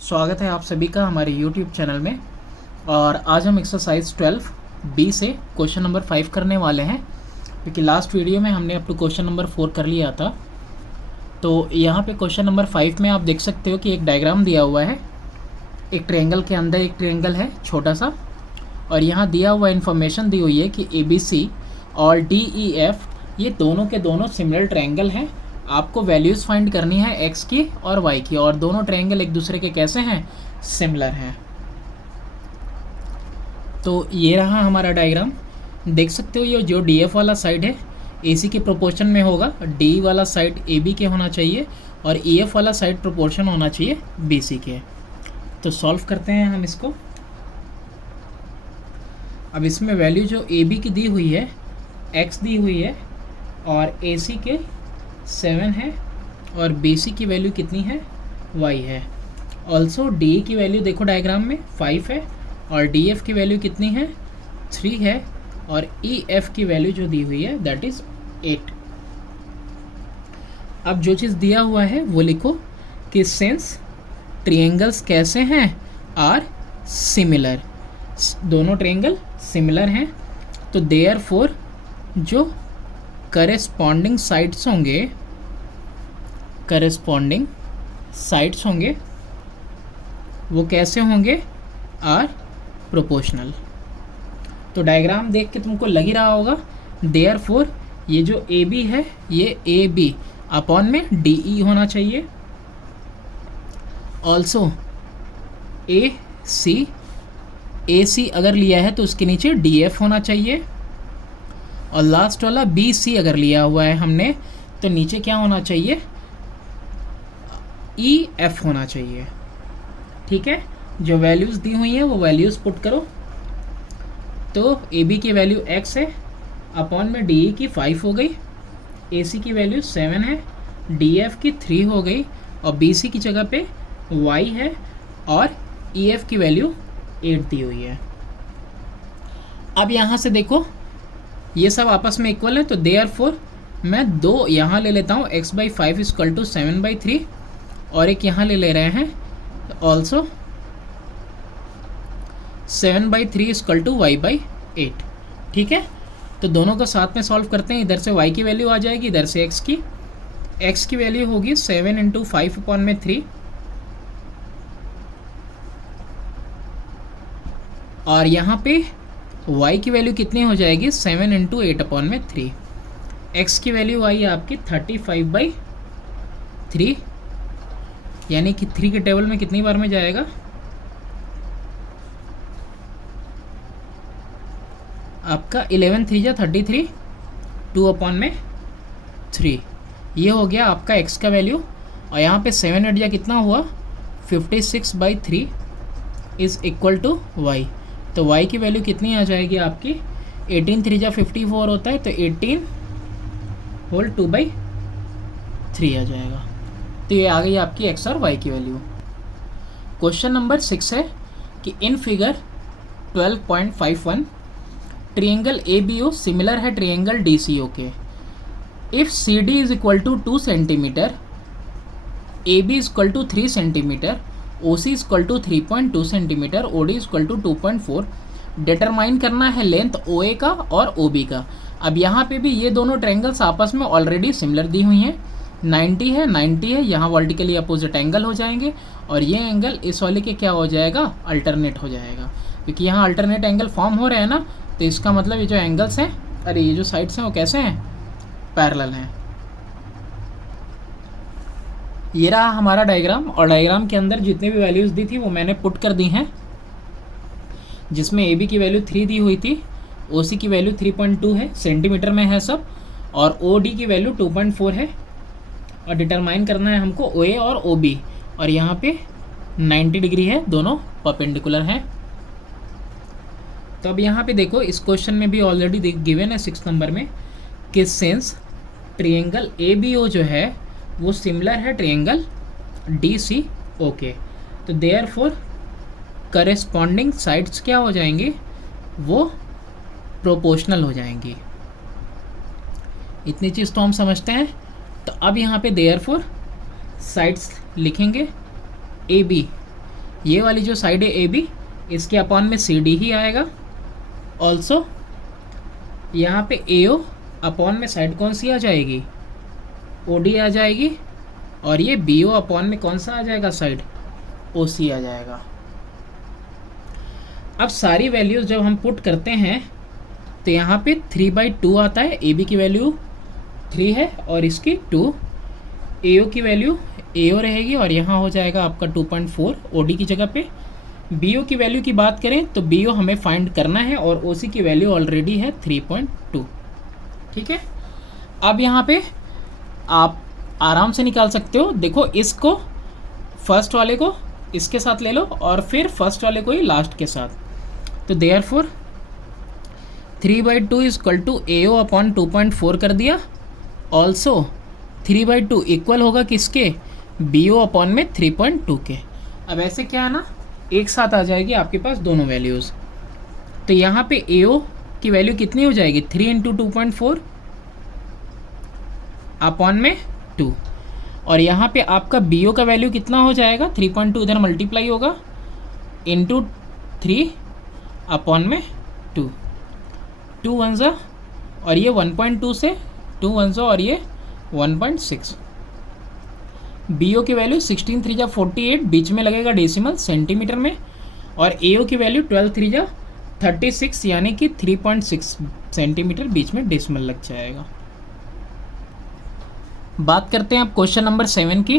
स्वागत है आप सभी का हमारे YouTube चैनल में। और आज हम एक्सरसाइज 12 बी से क्वेश्चन नंबर 5 करने वाले हैं, क्योंकि लास्ट वीडियो में हमने अप टू क्वेश्चन नंबर 4 कर लिया था। तो यहाँ पे क्वेश्चन नंबर 5 में आप देख सकते हो कि एक डायग्राम दिया हुआ है। एक ट्रायंगल के अंदर एक ट्रायंगल है छोटा सा, और यहाँ दिया हुआ इन्फॉर्मेशन दी हुई है कि ABC और DEF ये दोनों के दोनों सिमिलर ट्रायंगल हैं। आपको वैल्यूज़ फाइंड करनी है x की और y की, और दोनों ट्रायंगल एक दूसरे के कैसे हैं, सिमिलर हैं। तो ये रहा हमारा डायग्राम। देख सकते हो ये जो DF वाला साइड है AC के प्रोपोर्शन में होगा, D वाला साइड AB के होना चाहिए, और EF वाला साइड प्रोपोर्शन होना चाहिए BC के। तो सॉल्व करते हैं हम इसको। अब इसमें वैल्यू जो AB की दी हुई है x दी हुई है, और AC के 7 है, और BC की वैल्यू कितनी है, y है। ऑल्सो DE की वैल्यू देखो डायग्राम में 5 है, और DF की वैल्यू कितनी है, 3 है, और EF की वैल्यू जो दी हुई है दैट इज़ 8। अब जो चीज़ दिया हुआ है वो लिखो कि सिंस ट्रायंगल्स कैसे हैं, आर सिमिलर, दोनों ट्रायंगल सिमिलर हैं, तो देयरफॉर जो करेस्पॉन्डिंग साइड्स होंगे वो कैसे होंगे, आर प्रोपोर्शनल। तो डायग्राम देख के तुमको लग ही रहा होगा, देयरफॉर ये जो AB है ये AB अपॉन में DE होना चाहिए। ऑल्सो AC अगर लिया है तो उसके नीचे DF होना चाहिए, और लास्ट वाला BC अगर लिया हुआ है हमने तो नीचे क्या होना चाहिए, EF होना चाहिए। ठीक है, जो वैल्यूज़ दी हुई हैं वो वैल्यूज़ पुट करो। तो AB की वैल्यू x है, अपॉन में DE की 5 हो गई, AC की वैल्यू 7 है, DF की 3 हो गई, और BC की जगह पे y है, और EF की वैल्यू 8 दी हुई है। अब यहाँ से देखो ये सब आपस में इक्वल है, तो देयरफॉर मैं 2 यहाँ ले लेता हूँ, x/5 = 7/3, और एक यहाँ ले रहे हैं ऑल्सो 7/3 = y/8। ठीक है, तो दोनों को साथ में सॉल्व करते हैं। इधर से y की वैल्यू आ जाएगी, इधर से x की वैल्यू होगी 7 × 5/3, और यहाँ पे y की वैल्यू कितनी हो जाएगी, 7 × 8/3। x की वैल्यू आई आपकी 35/3, यानी कि 3 के टेबल में कितनी बार में जाएगा, आपका 11 3 जा 33, 2/3। ये हो गया आपका x का वैल्यू, और यहाँ पे 7 8 जा कितना हुआ, 56/3 इज़ इक्वल टू y। तो y की वैल्यू कितनी आ जाएगी आपकी, 18 3 जा 54 होता है, तो 18 होल 2/3 आ जाएगा। तो ये आ गई आपकी x और y की वैल्यू। क्वेश्चन नंबर 6 है कि in figure 12.51 triangle ABO similar है ट्रायंगल DCO के। If CD is equal to 2 centimetre, AB is equal to 3 centimetre, OC is equal to 3.2 centimetre, OD is equal to 2.4, determine करना है length OA का और OB का। अब यहाँ पे भी ये दोनों ट्रायंगल्स आपस में ऑलरेडी सिमिलर दी हुई हैं, 90 है, यहाँ वर्टिकली अपोजिट एंगल हो जाएंगे, और ये एंगल इस वाले के क्या हो जाएगा, अल्टरनेट हो जाएगा, क्योंकि यहाँ अल्टरनेट एंगल फॉर्म हो रहे हैं ना, तो इसका मतलब ये जो एंगल्स हैं, अरे ये जो साइड्स हैं वो कैसे हैं, पैरेलल हैं। ये रहा हमारा डायग्राम, और डायग्राम के अंदर जितने भी वैल्यूज़ दी थी वो मैंने पुट कर दी हैं, जिसमें AB की वैल्यू 3 दी हुई थी, OC की वैल्यू 3.2 है, सेंटीमीटर में है सब, और OD की वैल्यू 2.4 है, और डिटरमाइन करना है हमको OA और OB, और यहाँ पे 90 डिग्री है, दोनों परपेंडिकुलर हैं। तो अब यहाँ पे देखो इस क्वेश्चन में भी ऑलरेडी गिवन है 6 नंबर में कि सिंस ट्रायंगल ABO जो है वो सिमिलर है ट्रायंगल DCO के, तो देयरफॉर करेस्पॉन्डिंग साइड्स क्या हो जाएंगी, वो प्रोपोर्शनल हो जाएंगी। इतनी चीज़ तो हम समझते हैं। तो अब यहाँ पे देयरफॉर साइड्स लिखेंगे ए बी, ये वाली जो साइड है ए बी, इसके अपॉन में सी डी ही आएगा। ऑल्सो यहाँ पे ए ओ अपॉन में साइड कौन सी आ जाएगी, ओ डी आ जाएगी, और ये बी ओ अपॉन में कौन सा आ जाएगा साइड, ओ सी आ जाएगा। अब सारी वैल्यूज़ जब हम पुट करते हैं तो यहाँ पे 3/2 आता है। ए बी की वैल्यू 3 है और इसकी 2, ए ओ की वैल्यू ए ओ रहेगी और यहाँ हो जाएगा आपका 2.4 ओ डी की जगह पे। बी ओ की वैल्यू की बात करें तो बी ओ हमें फाइंड करना है और ओ सी की वैल्यू ऑलरेडी है 3.2। ठीक है, अब यहाँ पे आप आराम से निकाल सकते हो। देखो, इसको फर्स्ट वाले को इसके साथ ले लो और फिर फर्स्ट वाले को ही लास्ट के साथ। तो therefore 3/2 is equal to A O upon 2.4 कर दिया। ऑल्सो 3/2 इक्वल होगा किसके, बी ओ अपॉन में 3.2 के। अब ऐसे क्या है ना, एक साथ आ जाएगी आपके पास दोनों वैल्यूज़। तो यहाँ पे ए ओ की वैल्यू कितनी हो जाएगी, 3 × 2.4 अपॉन में 2, और यहाँ पे आपका बी ओ का वैल्यू कितना हो जाएगा, 3.2 इधर मल्टीप्लाई होगा इंटू 3 अपॉन में 2, 2 1 ज़ा और ये 1.2 से 2 1 ज़ा और ये 1.6। बी ओ की वैल्यू 16 3 × 48, बीच में लगेगा डेसिमल सेंटीमीटर में, और ए ओ की वैल्यू 12 3 × 36 यानी कि 3.6 सेंटीमीटर, बीच में डेसिमल लग जाएगा। बात करते हैं अब क्वेश्चन नंबर 7 की।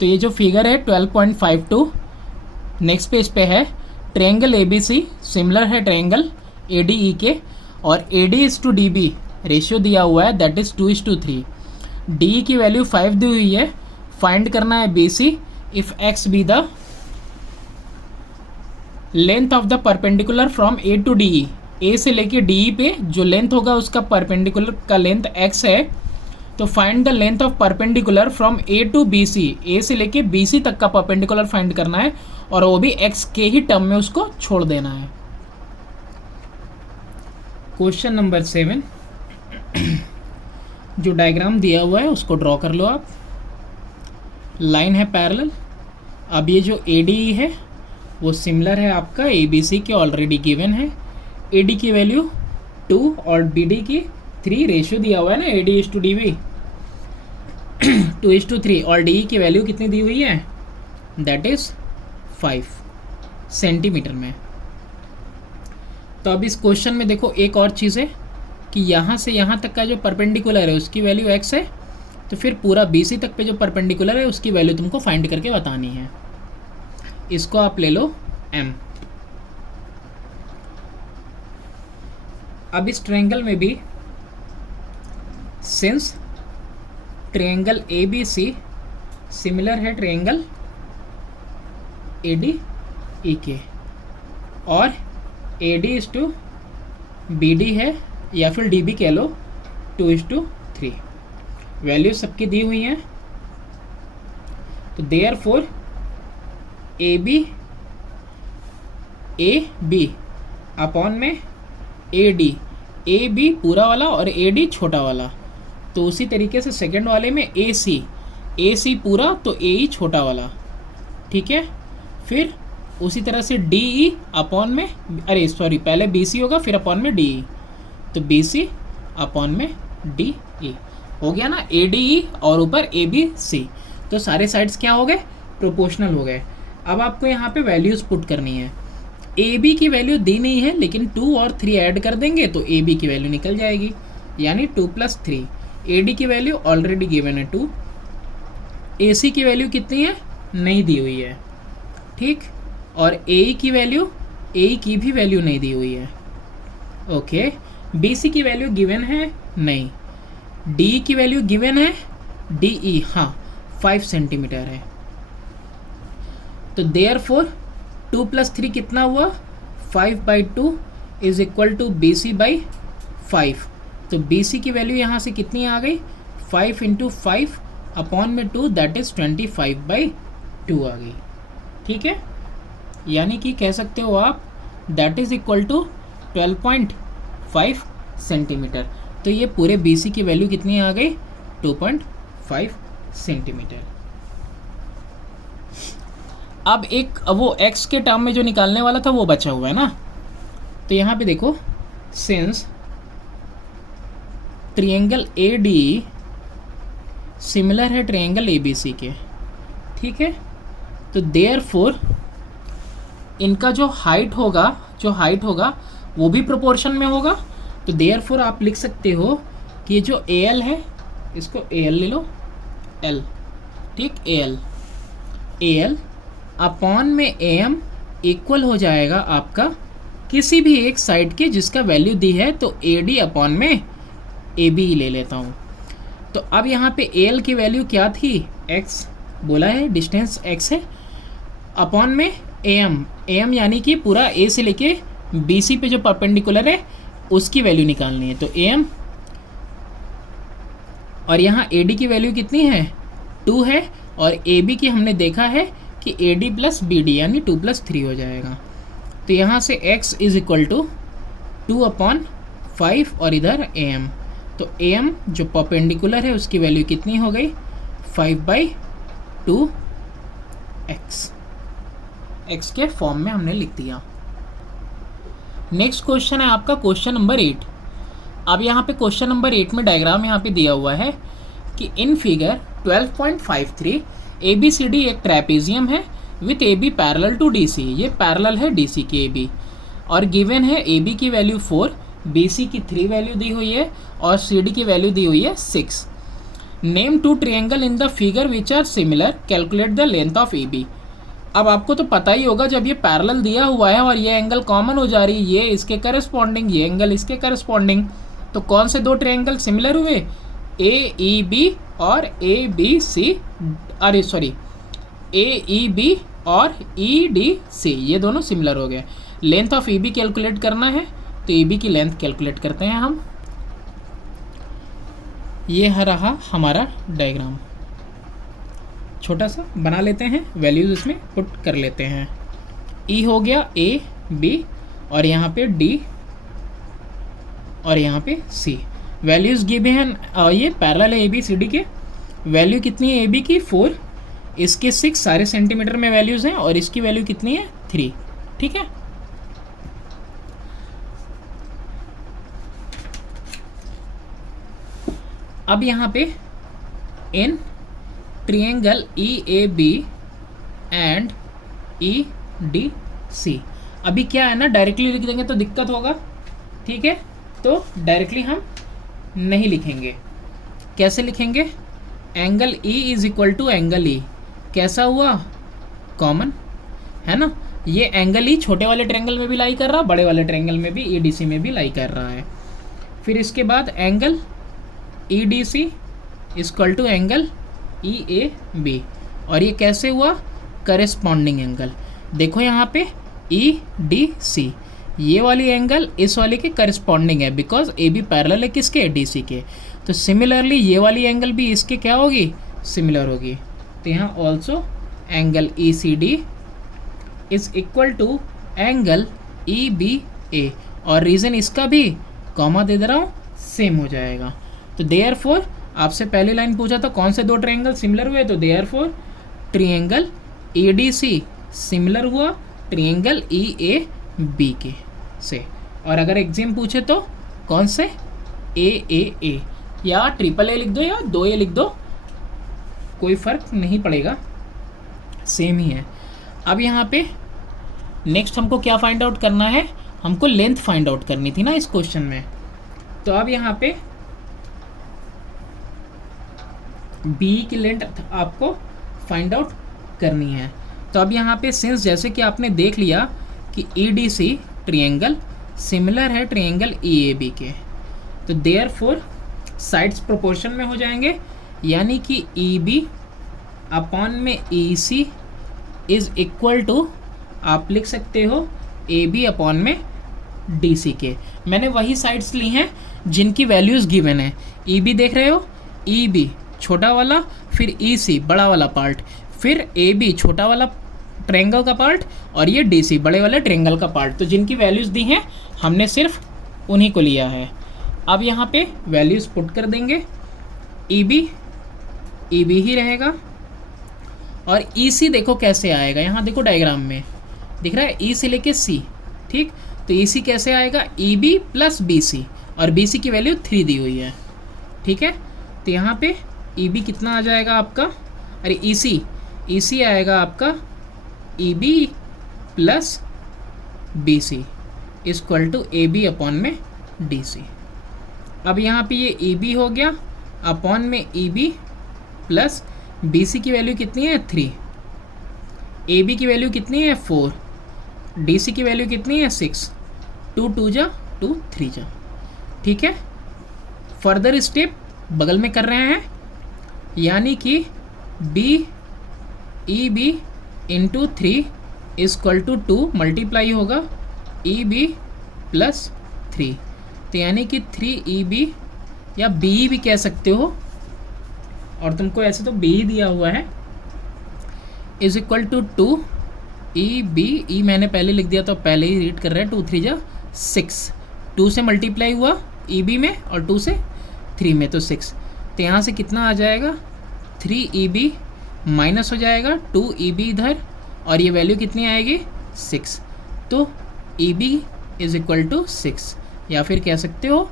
तो ये जो फिगर है 12.52 नेक्स्ट पेज पे है। Triangle A B C similar है ट्रायंगल ए डी ई के, और A D is to D B ratio दिया हुआ है, दैट इज़ 2:3। डी ई की वैल्यू 5 दी हुई है। फाइंड करना है B C if X be the length of the perpendicular from A to D E. ए से लेके डी ई पे जो लेंथ होगा उसका परपेंडिकुलर का लेंथ एक्स है, तो find the length of perpendicular from A to B C. ए से लेके बी सी तक का परपेंडिकुलर फाइंड करना है और वो भी एक्स के ही टर्म में उसको छोड़ देना है। क्वेश्चन नंबर 7 जो डायग्राम दिया हुआ है उसको ड्रॉ कर लो आप। लाइन है पैरेलल। अब ये जो ए डी ई है वो सिमिलर है आपका ए बी सी के, ऑलरेडी गिवन है। ए डी की वैल्यू 2 और बी डी की 3 रेशियो दिया हुआ है ना, A D is to D B 2:3, और डी ई की वैल्यू कितनी दी हुई है, दैट इज़ 5 सेंटीमीटर में। तो अब इस क्वेश्चन में देखो एक और चीज़ है कि यहाँ से यहाँ तक का जो परपेंडिकुलर है उसकी वैल्यू x है, तो फिर पूरा BC तक पे जो परपेंडिकुलर है उसकी वैल्यू तुमको फाइंड करके बतानी है। इसको आप ले लो m। अब इस ट्रायंगल में भी सिंस ट्रायंगल ABC सिमिलर है ट्रायंगल ADE के, और AD इज टू BD है या फिर DB कह लो 2:3, वैल्यू सबकी दी हुई हैं। तो देयरफॉर AB अपॉन में AD, AB पूरा वाला और AD छोटा वाला, तो उसी तरीके से सेकंड वाले में AC पूरा तो AE छोटा वाला, ठीक है। फिर उसी तरह से DE अपॉन में, अरे सॉरी, पहले BC होगा फिर अपॉन में DE, तो BC अपॉन में DE हो गया ना, ADE और ऊपर ABC। तो सारे साइड्स क्या हो गए, प्रोपोर्शनल हो गए। अब आपको यहाँ पे वैल्यूज़ पुट करनी है। AB की वैल्यू दी नहीं है, लेकिन 2 और 3 ऐड कर देंगे तो AB की वैल्यू निकल जाएगी, यानी 2 + 3। AD की वैल्यू ऑलरेडी गिवन है 2। AC की वैल्यू कितनी है, नहीं दी हुई है, ठीक। और AE की वैल्यू, AE की भी वैल्यू नहीं दी हुई है, ओके। BC की वैल्यू गिवन है, नहीं। DE की वैल्यू गिवन है, DE हाँ 5 सेंटीमीटर है। तो देयरफॉर 2 + 3 कितना हुआ, 5/2 इज इक्वल टू BC/5। तो BC की वैल्यू यहाँ से कितनी आ गई, 5 × 5 अपॉन में 2, दैट इज़ 25/2 आ गई, ठीक है। यानी कि कह सकते हो आप that is equal to 12.5 centimetre. तो ये पूरे BC की वैल्यू कितनी आ गई, 2.5 सेंटीमीटर। अब एक वो x के टर्म में जो निकालने वाला था वो बचा हुआ है ना, तो यहाँ पे देखो since triangle A D similar है ट्रायंगल ए बी सी के, ठीक है, तो देयरफॉर इनका जो हाइट होगा वो भी प्रोपोर्शन में होगा। तो देयरफॉर आप लिख सकते हो कि ये जो ए एल है इसको ए एल ले लो, एल, ठीक, ए एल अपॉन में ए एम इक्वल हो जाएगा आपका किसी भी एक साइड के जिसका वैल्यू दी है, तो ए डी अपॉन में ए बी ले लेता हूँ। तो अब यहाँ पे ए एल की वैल्यू क्या थी, एक्स बोला है, डिस्टेंस एक्स है, अपॉन में ए एम यानी कि पूरा ए से लेके बी सी पे जो परपेंडिकुलर है उसकी वैल्यू निकालनी है, तो ए एम, और यहाँ ए डी की वैल्यू कितनी है, 2 है, और ए बी की हमने देखा है कि A D plus B D यानी 2 + 3 हो जाएगा। तो यहाँ से x इज इक्वल टू 2/5 और इधर ए एम, तो ए एम जो परपेंडिकुलर है उसकी वैल्यू कितनी हो गई, 5/2 x के फॉर्म में हमने लिख दिया। नेक्स्ट क्वेश्चन है आपका क्वेश्चन नंबर 8। अब यहाँ पे क्वेश्चन नंबर 8 में डायग्राम यहाँ पे दिया हुआ है कि इन फिगर 12.53 ABCD एक ट्रेपेजियम है with AB parallel to DC, ये पैरेलल है DC के AB, और गिवन है AB की वैल्यू 4, BC की 3 वैल्यू दी हुई है और CD की वैल्यू दी हुई है 6। Name 2 triangle in the figure which are similar, calculate the length of AB। अब आपको तो पता ही होगा जब ये पैरेलल दिया हुआ है और ये एंगल कॉमन हो जा रही है, ये इसके करस्पॉन्डिंग, ये एंगल इसके करस्पॉन्डिंग, तो कौन से 2 ट्रायंगल सिमिलर हुए, AEB और ABC, अरे सॉरी AEB और EDC, ये दोनों सिमिलर हो गए। लेंथ ऑफ EB कैलकुलेट करना है, तो EB की लेंथ कैलकुलेट करते हैं हम। ये रहा हमारा डायग्राम, छोटा सा बना लेते हैं, वैल्यूज इसमें पुट कर लेते हैं। E हो गया AB और यहाँ पे D और यहाँ पे C, वैल्यूज गिवे हैं, ये पैरेलल है ABCD के, वैल्यू कितनी है AB की 4, इसके 6 सारे सेंटीमीटर में वैल्यूज हैं और इसकी वैल्यू कितनी है 3, ठीक है। अब यहाँ पे in triangle EAB and EDC, अभी क्या है ना, डायरेक्टली लिख देंगे तो दिक्कत होगा, ठीक है, तो डायरेक्टली हम नहीं लिखेंगे। कैसे लिखेंगे, angle E is equal to angle E, कैसा हुआ, कॉमन है ना, ये एंगल E छोटे वाले ट्रायंगल में भी लाई कर रहा, बड़े वाले ट्रायंगल में भी EDC में भी लाई कर रहा है। फिर इसके बाद angle EDC equal to angle EAB, और ये कैसे हुआ, करेस्पॉन्डिंग एंगल, देखो यहाँ पे EDC, ये वाली एंगल इस वाले के करेस्पॉन्डिंग है बिकॉज AB पैरेलल है किसके, DC के, तो सिमिलरली ये वाली एंगल भी इसके क्या होगी, सिमिलर होगी। तो यहाँ also angle ECD is equal to angle EBA, और रीज़न इसका भी कॉमा दे दे रहा हूँ, सेम हो जाएगा। तो देयरफॉर आपसे पहली लाइन पूछा था कौन से 2 ट्रायंगल सिमिलर हुए, तो देयरफॉर ट्रायंगल EDC सिमिलर हुआ ट्रायंगल EAB के से, और अगर एग्जाम पूछे तो कौन से, AAA, या ट्रिपल A लिख दो या 2A लिख दो, कोई फ़र्क नहीं पड़ेगा, सेम ही है। अब यहाँ पे नेक्स्ट हमको क्या फाइंड आउट करना है, हमको लेंथ फाइंड आउट करनी थी ना इस क्वेश्चन में, तो अब यहाँ पे B की लेंथ आपको फाइंड आउट करनी है। तो अब यहाँ पे सिंस जैसे कि आपने देख लिया कि EDC ट्रायंगल सिमिलर है ट्रायंगल EAB के, तो देयरफॉर साइड्स प्रोपोर्शन में हो जाएंगे, यानी कि EB अपॉन में EC इज इक्वल टू, आप लिख सकते हो AB अपॉन में DC के। मैंने वही साइड्स ली हैं जिनकी वैल्यूज़ गिवन है, EB देख रहे हो, EB छोटा वाला, फिर EC बड़ा वाला पार्ट, फिर AB छोटा वाला ट्रायंगल का पार्ट, और ये DC बड़े वाले ट्रायंगल का पार्ट, तो जिनकी वैल्यूज़ दी हैं हमने सिर्फ उन्हीं को लिया है। अब यहाँ पे वैल्यूज़ पुट कर देंगे, EB ही रहेगा, और ई सी देखो कैसे आएगा, यहाँ देखो डायग्राम में दिख रहा है ई से लेके सी, ठीक। तो ई सी कैसे आएगा, E B plus B C, और बी सी की वैल्यू 3 दी हुई है, ठीक है। तो यहाँ पे ई बी कितना आ जाएगा आपका, अरे ई सी आएगा आपका E B plus B C equal to A B upon में डी सी। अब यहाँ पे ये ई बी हो गया अपॉन में E B plus B C की वैल्यू कितनी है 3, ए बी की वैल्यू कितनी है 4, डी सी की वैल्यू कितनी है 6, 2 2 जा 2 3 जा, ठीक है। फर्दर स्टेप बगल में कर रहे हैं, यानी कि B E B into 3 equal to 2 multiply होगा ई बी प्लस 3, तो यानी कि 3 ई बी या बी भी कह सकते हो, और तुमको ऐसे तो बी दिया हुआ है, is equal to 2 E B, E मैंने पहले लिख दिया तो पहले ही रीड कर रहे हैं, 2 3 जा 6, 2 से मल्टीप्लाई हुआ ई बी में और 2 से 3 में, तो 6। तो यहाँ से कितना आ जाएगा 3 ई बी माइनस हो जाएगा 2 ई बी इधर, और ये वैल्यू कितनी आएगी 6, तो E B is equal to 6, या फिर कह सकते हो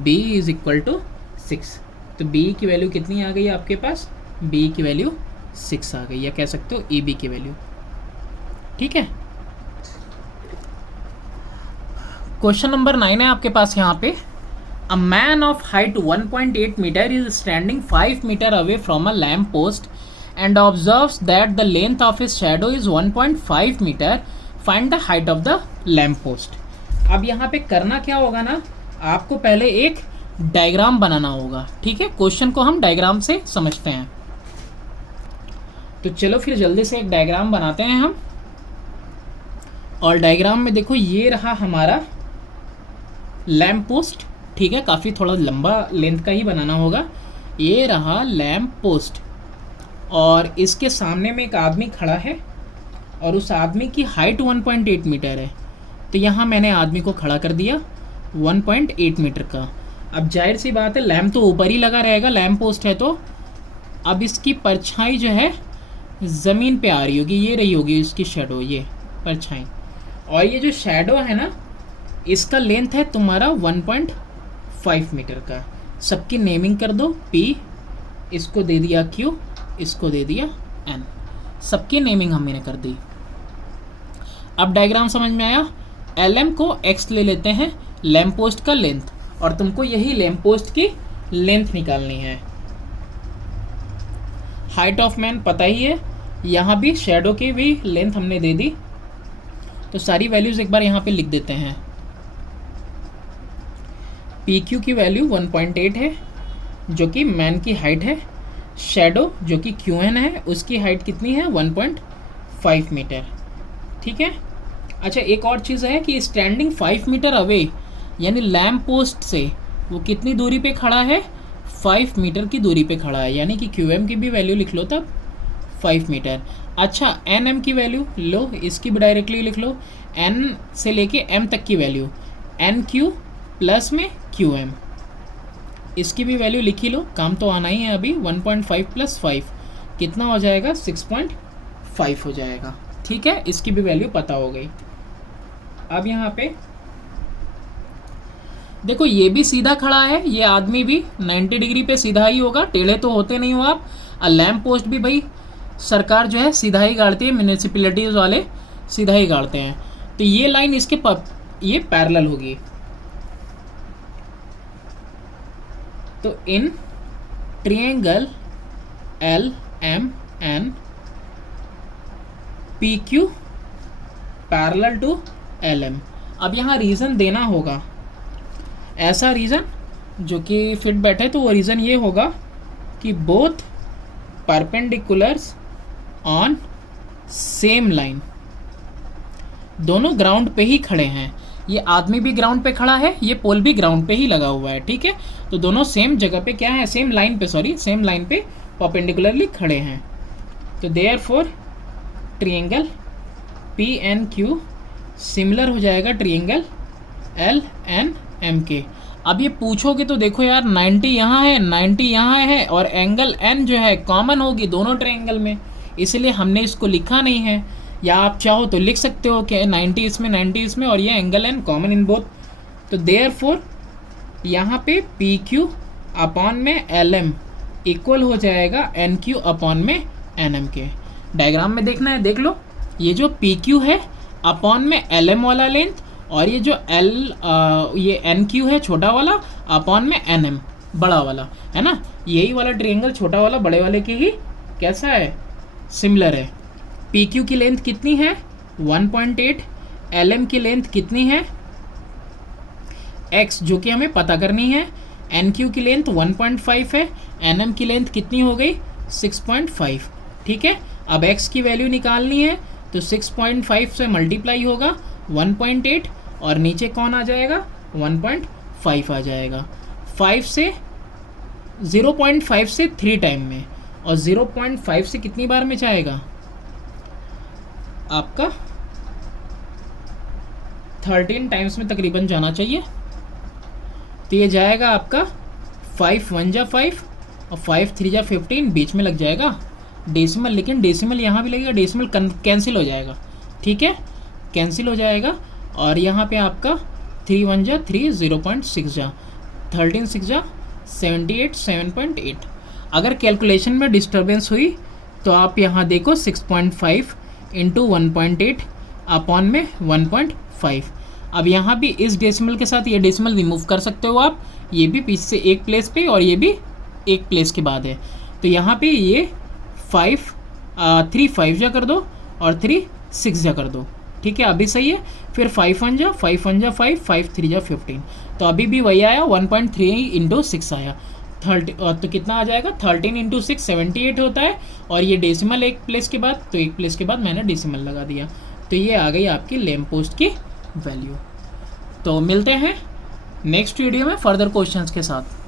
b इज इक्वल टू 6। तो b की वैल्यू कितनी आ गई आपके पास, b की वैल्यू 6 आ गई, या कह सकते हो ई बी की वैल्यू, ठीक है। क्वेश्चन नंबर 9 है आपके पास यहाँ पे, a man of height 1.8 metre is standing 5 metre away from a lamp post and observes that the length of his shadow is 1.5 metre, find the height of the lamp post. अब यहाँ पे करना क्या होगा ना, आपको पहले एक डायग्राम बनाना होगा, ठीक है। क्वेश्चन को हम डायग्राम से समझते हैं, तो चलो फिर जल्दी से एक डायग्राम बनाते हैं हम। और डायग्राम में देखो ये रहा हमारा लैम्प पोस्ट, ठीक है, काफ़ी थोड़ा लंबा लेंथ का ही बनाना होगा। ये रहा लैम्प पोस्ट, और इसके सामने में एक आदमी खड़ा है, और उस आदमी की हाइट 1.8 मीटर है। तो यहाँ मैंने आदमी को खड़ा कर दिया 1.8 मीटर का। अब जाहिर सी बात है लैम्प तो ऊपर ही लगा रहेगा, लैम्प पोस्ट है, तो अब इसकी परछाई जो है ज़मीन पे आ रही होगी, ये रही होगी इसकी शेडो, ये परछाई। और ये जो शेडो है ना, इसका लेंथ है तुम्हारा 1.5 मीटर का। सबकी नेमिंग कर दो, P इसको दे दिया Q, इसको दे दिया N, सबकी नेमिंग हमने कर दी। अब डायग्राम समझ में आया। LM को X ले लेते हैं, लैम्प पोस्ट का लेंथ, और तुमको यही लैम्प पोस्ट की लेंथ निकालनी है। हाइट ऑफ मैन पता ही है, यहाँ भी शेडो की भी लेंथ हमने दे दी, तो सारी वैल्यूज़ एक बार यहाँ पे लिख देते हैं। PQ की वैल्यू 1.8 है, जो कि मैन की हाइट है। शेडो जो कि QN है, उसकी हाइट कितनी है 1.5 मीटर, ठीक है। अच्छा, एक और चीज़ है कि स्टैंडिंग 5 मीटर अवे, यानी लैम्प पोस्ट से वो कितनी दूरी पे खड़ा है, 5 मीटर की दूरी पे खड़ा है, यानी कि QM की भी वैल्यू लिख लो तब 5 मीटर। अच्छा, NM की वैल्यू लो, इसकी भी डायरेक्टली लिख लो, N से लेके M तक की वैल्यू, NQ प्लस में QM, इसकी भी वैल्यू लिखी लो, काम तो आना ही है अभी। 1.5 प्लस 5 कितना हो जाएगा, 6.5 हो जाएगा, ठीक है। इसकी भी वैल्यू पता हो गई। अब यहाँ पे देखो, ये भी सीधा खड़ा है, ये आदमी भी 90 डिग्री पे सीधा ही होगा, टेढ़े तो होते नहीं हो आप। लैम्प पोस्ट भी भाई सरकार जो है सीधा ही गाड़ती है, म्यूनिसिपैलिटीज़ वाले सीधा ही गाड़ते हैं। तो ये लाइन इसके ये पैरेलल होगी। तो in triangle LMN PQ parallel to LM। अब यहाँ रीज़न देना होगा, ऐसा रीज़न जो कि फिट बैठे, तो वो रीज़न ये होगा कि both perpendiculars on same line, दोनों ग्राउंड पे ही खड़े हैं। ये आदमी भी ग्राउंड पे खड़ा है, ये पोल भी ग्राउंड पे ही लगा हुआ है, ठीक है। तो दोनों सेम जगह पे क्या है, सेम लाइन पे, सेम लाइन पे परपेंडिकुलरली खड़े हैं। तो देयरफॉर ट्रायंगल PNQ सिमिलर हो जाएगा ट्रायंगल LNM के। अब ये पूछोगे तो देखो यार, 90 यहाँ है, 90 यहाँ है, और एंगल N जो है कॉमन होगी दोनों ट्रायंगल में, इसलिए हमने इसको लिखा नहीं है, या आप चाहो तो लिख सकते हो कि 90 इसमें 90 इसमें और ये angle N common in both. तो देयरफॉर यहाँ पे पी क्यू अपॉन में एल एम इक्वल हो जाएगा एन क्यू अपॉन में एन एम के। डायग्राम में देखना है, देख लो, ये जो पी क्यू है अपॉन में एल एम वाला लेंथ, और ये जो ये एन क्यू है छोटा वाला अपॉन में एन एम बड़ा वाला, है ना। यही वाला ट्रायंगल छोटा वाला बड़े वाले के ही कैसा है, सिमिलर है। पी क्यू की लेंथ कितनी है 1.8, एल एम की लेंथ कितनी है x, जो कि हमें पता करनी है। एन क्यू की लेंथ 1.5 है, एन एम की लेंथ कितनी हो गई 6.5। ठीक है, अब x की वैल्यू निकालनी है तो 6.5 से मल्टीप्लाई होगा 1.8 और नीचे कौन आ जाएगा 1.5 आ जाएगा। 5 से 0.5 से 3 टाइम में, और 0.5 से कितनी बार में जाएगा आपका 13 टाइम्स में तकरीबन जाना चाहिए। तो ये जाएगा आपका 5 1 जा 5 और 5 3 जा 15, बीच में लग जाएगा डेसिमल, लेकिन डेसिमल यहाँ भी लगेगा, डेसिमल कैंसिल हो जाएगा। ठीक है, कैंसिल हो जाएगा। और यहाँ पे आपका 3 1 जा 3, 0.6 जा 13 6 जा 78, 7.8। अगर कैलकुलेशन में डिस्टर्बेंस हुई तो आप यहाँ देखो 6.5 इंटू 1.8 अपॉन में 1.5। अब यहाँ भी इस डेसिमल के साथ ये डेसिमल रिमूव कर सकते हो आप, ये भी पीछे से एक प्लेस पे और ये भी एक प्लेस के बाद है। तो यहाँ पे ये 3 5 जा कर दो और 3 6 जा कर दो। ठीक है, अभी सही है। फिर 5 1 जा 5 1 जा 5, 5 3 जा 15, तो अभी भी वही आया 1.3 इंटू 6 आया 30। तो कितना आ जाएगा 13 इंटू 6 78 होता है, और ये डेसिमल एक प्लेस के बाद, तो एक प्लेस के बाद मैंने डेसिमल लगा दिया। तो ये आ गई आपकी लैंप पोस्ट की वैल्यू। तो मिलते हैं नेक्स्ट वीडियो में फर्दर क्वेश्चंस के साथ।